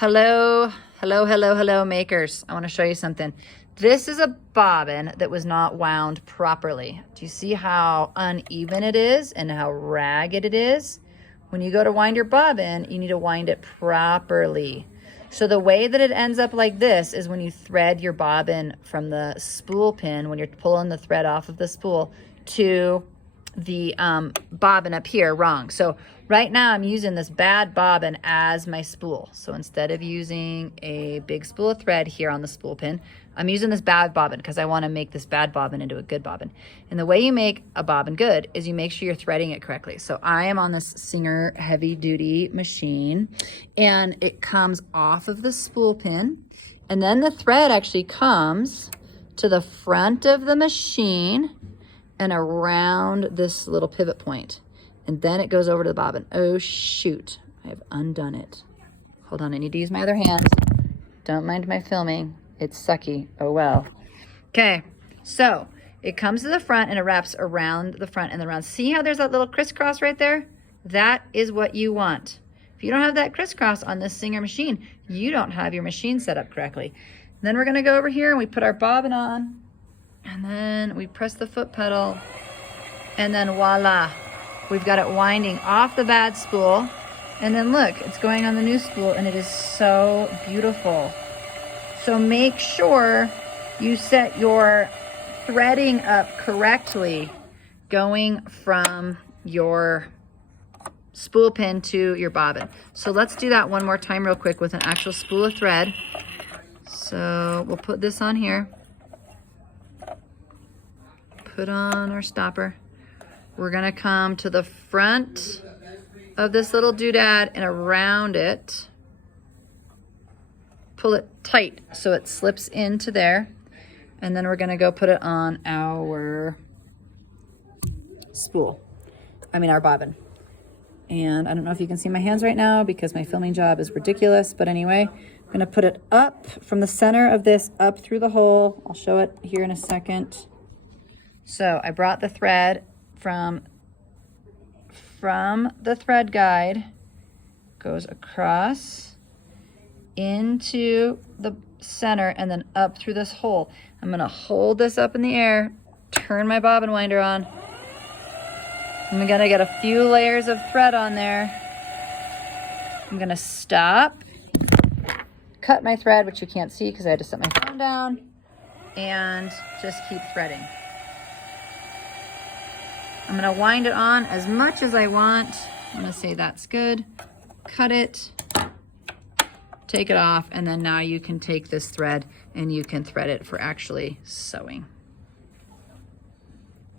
Hello, hello, hello, hello, makers. I want to show you something. This is a bobbin that was not wound properly. Do you see how uneven it is and how ragged it is? When you go to wind your bobbin, you need to wind it properly. So the way that it ends up like this is when you thread your bobbin from the spool pin, when you're pulling the thread off of the spool, to the bobbin up here wrong. So right now I'm using this bad bobbin as my spool. So instead of using a big spool of thread here on the spool pin, I'm using this bad bobbin because I want to make this bad bobbin into a good bobbin. And the way you make a bobbin good is you make sure you're threading it correctly. So I am on this Singer heavy duty machine and it comes off of the spool pin, and then the thread actually comes to the front of the machine and around this little pivot point. And then it goes over to the bobbin. Oh shoot, I have undone it. Hold on, I need to use my other hand. Don't mind my filming. It's sucky, oh well. Okay, so it comes to the front and it wraps around the front and then around. See how there's that little crisscross right there? That is what you want. If you don't have that crisscross on this Singer machine, you don't have your machine set up correctly. Then we're gonna go over here and we put our bobbin on, and then we press the foot pedal, and then voila, we've got it winding off the bad spool. And then look, it's going on the new spool and it is so beautiful. So make sure you set your threading up correctly going from your spool pin to your bobbin. So let's do that one more time real quick with an actual spool of thread. So we'll put this on here. Put on our stopper. We're gonna come to the front of this little doodad and around it. Pull it tight so it slips into there. And then we're gonna go put it on our spool. Our bobbin. And I don't know if you can see my hands right now because my filming job is ridiculous, but anyway, I'm gonna put it up from the center of this up through the hole. I'll show it here in a second. So I brought the thread from the thread guide, goes across into the center and then up through this hole. I'm gonna hold this up in the air, turn my bobbin winder on. I'm gonna get a few layers of thread on there. I'm gonna stop, cut my thread, which you can't see because I had to set my phone down, and just keep threading. I'm gonna wind it on as much as I want. I'm gonna say that's good. Cut it, take it off, and then now you can take this thread and you can thread it for actually sewing.